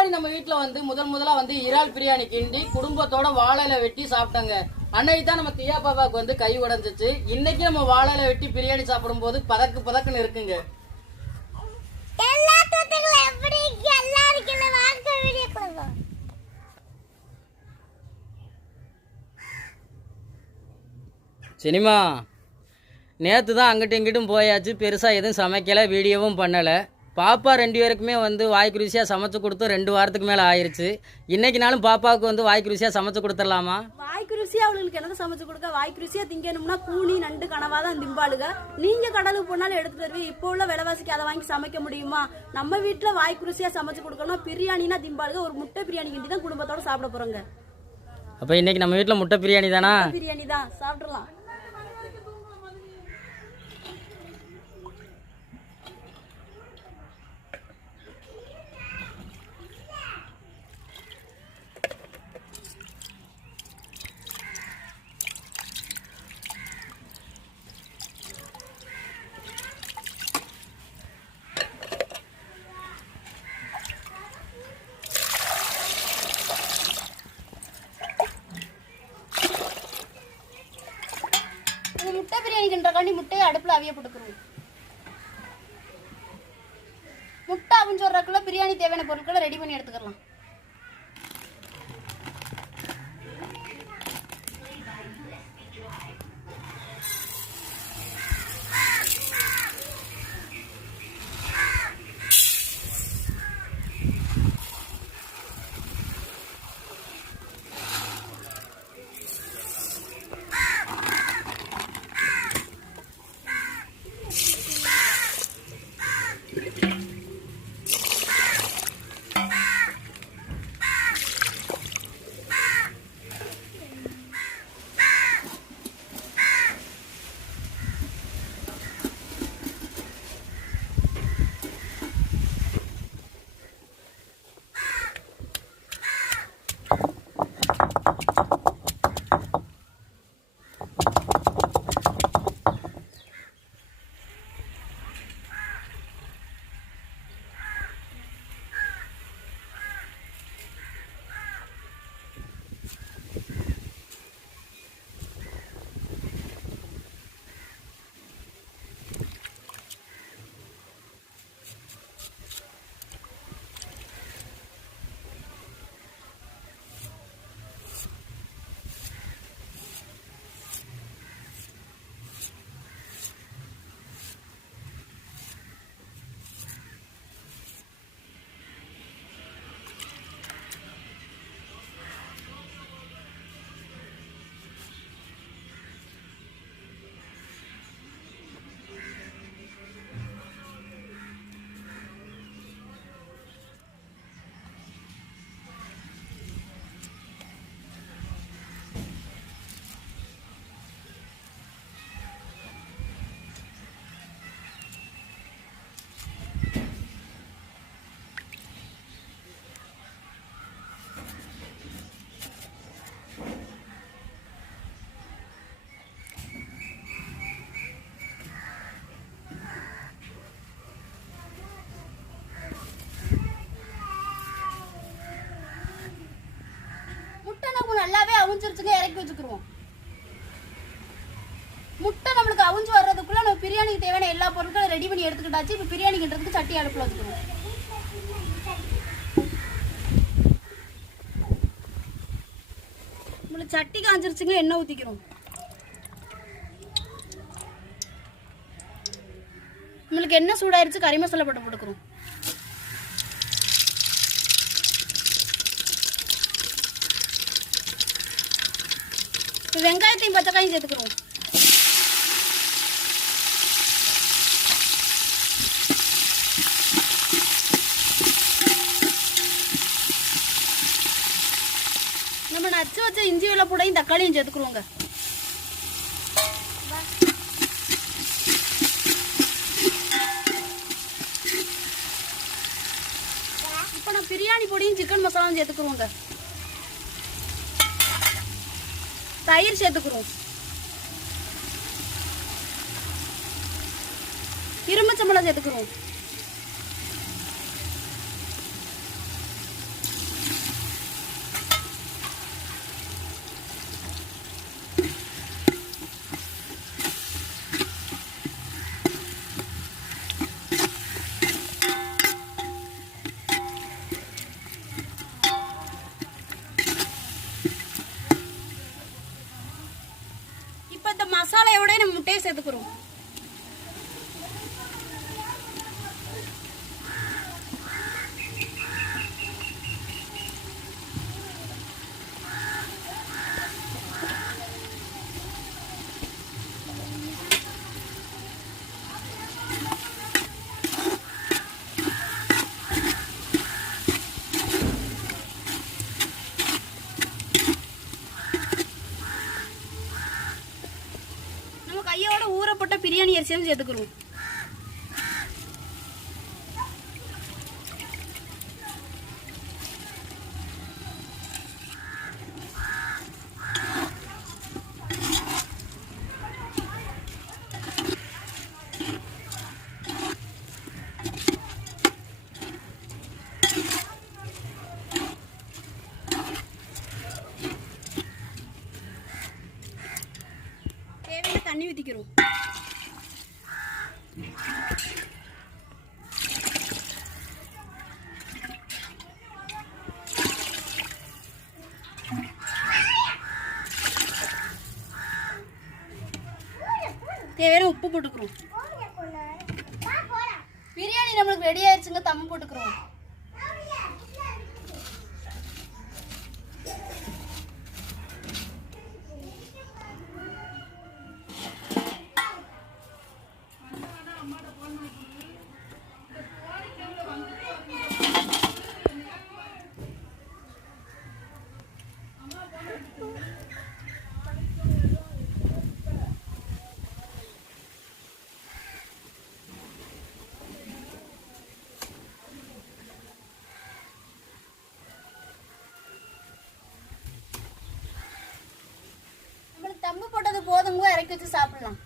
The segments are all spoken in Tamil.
முன்னாடி நம்ம வீட்டுல முதலா இறால் பிரியாணி கிண்டி குடும்பத்தோட வாழையில வெட்டி சாப்பிட்டாங்க. அன்னைக்கு தான் நம்ம தியா பாப்பாவுக்கு கை உடைஞ்சிச்சு. இன்னைக்கு நம்ம வாழையில வெட்டி பிரியாணி சாப்பிடும் போது பதக்கு பதக்குன்னு இருக்குங்க. சினிமா நேற்று தான் அங்கிட்டும் இங்கிட்டும் போயாச்சு. பெருசாக எதுவும் சமைக்கலை, வீடியோவும் பண்ணலை. பாப்பா 2 பேருக்குமே வாய்க்கு ருசியாக சமைச்சு கொடுத்து 2 வாரத்துக்கு மேலே ஆயிடுச்சு. இன்னைக்கு நாளும் பாப்பாவுக்கு வாய்க்கு ருசியாக சமைச்சு கொடுத்துடலாமா? வாய்க்கு ருசியாக அவளுக்கு என்ன சமைச்சு கொடுக்க? வாய்க்கு ருசியாக திங்கணும்னா கூனி நண்டு கனவாக தான் திம்பாளுங்க. நீங்கள் கடலுக்கு போனாலும் எடுத்துட்டு வருவீங்க. இப்போ உள்ள விலைவாசிக்கு அதை வாங்கி சமைக்க முடியுமா? நம்ம வீட்டில் வாய்க்கு ருசியாக சமைச்சு கொடுக்கணும். பிரியாணினா திம்பாளுங்க. ஒரு முட்டை பிரியாணி கிண்டி தான் குடும்பத்தோட சாப்பிட போகிறோங்க. அப்போ இன்னைக்கு நம்ம வீட்டில் முட்டை பிரியாணி தானா? பிரியாணி தான், சாப்பிடலாம். முட்டை பிரியாணி கிண்டக்காண்டி முட்டையை அடுப்புல அவிய போட்டுக்கிறோம். முட்டை அவிஞ்சு வர்றதுக்குள்ள பிரியாணி தேவையான பொருட்களை ரெடி பண்ணி எடுத்துக்கலாம். நல்லாவே அவிஞ்சிருச்சுங்க. இறக்கி வச்சுக்கிறோம். முட்டை நம்மளுக்கு அவிஞ்சு வர்றதுக்குள்ள நம்ம பிரியாணிக்கு தேவையான எல்லா பொருட்களும் ரெடி பண்ணி எடுத்துக்கிட்டாச்சு. இப்போ பிரியாணின்றதுக்கு சட்டி அடுப்புல வச்சுக்கிறோம். நம்மளுக்கு சட்டி காஞ்சிருச்சுங்க. எண்ணெய் ஊற்றிக்கிறோம். நம்மளுக்கு எண்ணெய் சூடாயிருச்சு. கறி மசாலா போட்டு போட்டுக்கிறோம். வெங்காயத்தையும் பச்சைக்காயும் சேர்த்துக்கிறோம். நம்ம நச்சு வச்ச இஞ்சி வெள்ளைப்பூடையும் தக்காளியும் சேர்த்துக்கிறோங்க. இப்போ நான் பிரியாணி பொடியும் சிக்கன் மசாலாவும் சேர்த்துக்கிறோங்க. தயிர் சேர்த்துக்கிறோம். இரும்புச்சம்பளம் சேர்த்துக்கிறோம். தேவையை சேர்த்துக்கிறோம். கையோட ஊறப்பட்ட பிரியாணி அரிசியும் சேர்த்துக்கிறோம். தேவையான தண்ணி ஊற்றிக்கிறோம். தேவையான உப்பு போட்டுக்கிறோம். பிரியாணி நம்மளுக்கு ரெடி ஆயிடுச்சுங்க. தம் போட்டுக்கிறோம். தம்பு போட்டது போதுங்க, இறக்கி வச்சு சாப்பிடலாம்.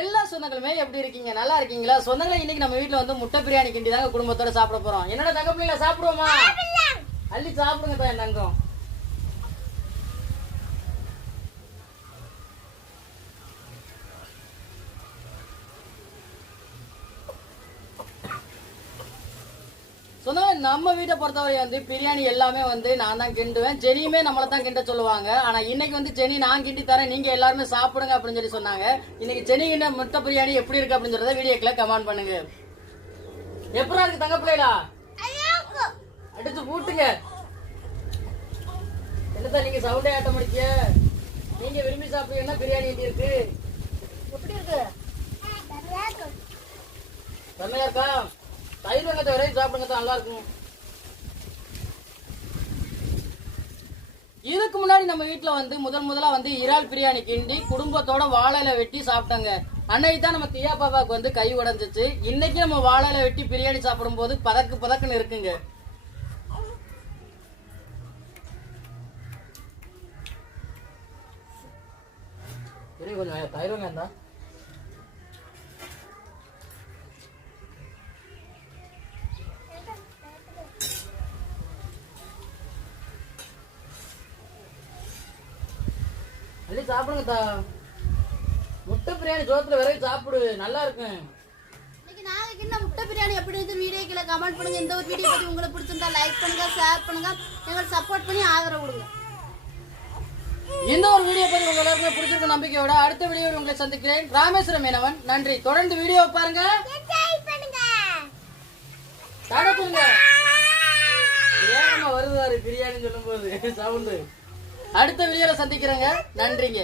எல்லா சொந்தங்களுமே எப்படி இருக்கீங்க? நல்லா இருக்கீங்களா? சொந்தங்களே, இன்னைக்கு நம்ம வீட்டுல வந்து முட்டை பிரியாணி கிண்டி தாங்க குடும்பத்தோட சாப்பிட போறோம். என்னோட தங்க பிள்ளைல சாப்பிடுவோமா? அள்ளி சாப்பிடுங்க தான் என் தங்கம். சொந்தங்களே, நம்ம வீட்டை பொறுத்தவரை வந்து பிரியாணி எல்லாமே வந்து நான் தான் கிண்டுவேன். ஜெனியுமே நம்மளை தான் கிண்ட சொல்லுவாங்க. ஆனா இன்னைக்கு வந்து ஜெனி நான் கிண்டி தரேன், நீங்க எல்லாருமே சாப்பிடுங்க அப்படின்னு சொல்லி சொன்னாங்க. இன்னைக்கு ஜெனி கிண்ட முட்டை பிரியாணி எப்படி இருக்கு அப்படின்னு சொல்றத வீடியோக்குள்ள கமெண்ட் பண்ணுங்க. எப்படா இருக்கு தங்க பிள்ளைகளா? அடிச்சு பூட்டுங்க. என்னதான் நீங்க சவுண்டே ஆட்ட முடிக்க? நீங்க விரும்பி சாப்பிடுங்கன்னா பிரியாணி எப்படி இருக்கு? எப்படி இருக்கு? செம்மையா இருக்கா? தயிர் வெங்கத்தை வரையும் சாப்பிடுங்க தான் நல்லா இருக்கும். இதுக்கு முன்னாடி நம்ம வீட்டுல வந்து முதலா வந்து இறால் பிரியாணி கிண்டி குடும்பத்தோட வாழையில வெட்டி சாப்பிட்டாங்க. அன்னைக்கு தான் நம்ம தியா பாப்பாவுக்கு வந்து கை உடைஞ்சிச்சு. இன்னைக்கு நம்ம வாழையில வெட்டி பிரியாணி சாப்பிடும் போது பதக்குன்னு இருக்குங்க. கொஞ்சம் தயிர் வெங்காயம் தான். அள்ளி சாப்பிடுங்க. முட்டை பிரியாணி சோத்துல வரைக்கும் சாப்பிடு, நல்லா இருக்கும். நாளைக்கு என்ன முட்டை பிரியாணி எப்படி இருக்கு வீடியோக்குள்ள கமெண்ட் பண்ணுங்க. இந்த ஒரு வீடியோ பத்தி உங்களுக்கு பிடிச்சிருந்தா லைக் பண்ணுங்க, ஷேர் பண்ணுங்க, எங்களுக்கு சப்போர்ட் பண்ணி ஆதரவு கொடுங்க. இந்த ஒரு வீடியோ பத்தி உங்க எல்லாருக்குமே பிடிச்சிருக்க நம்பிக்கையோட அடுத்த வீடியோவில் உங்களை சந்திக்கிறேன். ராமேஸ்வரம் மீனவன். நன்றி. தொடர்ந்து வீடியோ பாருங்க, தடப்புங்க. ஏன் வருவாரு பிரியாணி சொல்லும் போது சவுண்டு அடுத்த வீடியோல சந்திக்கிறேங்க. நன்றிங்க.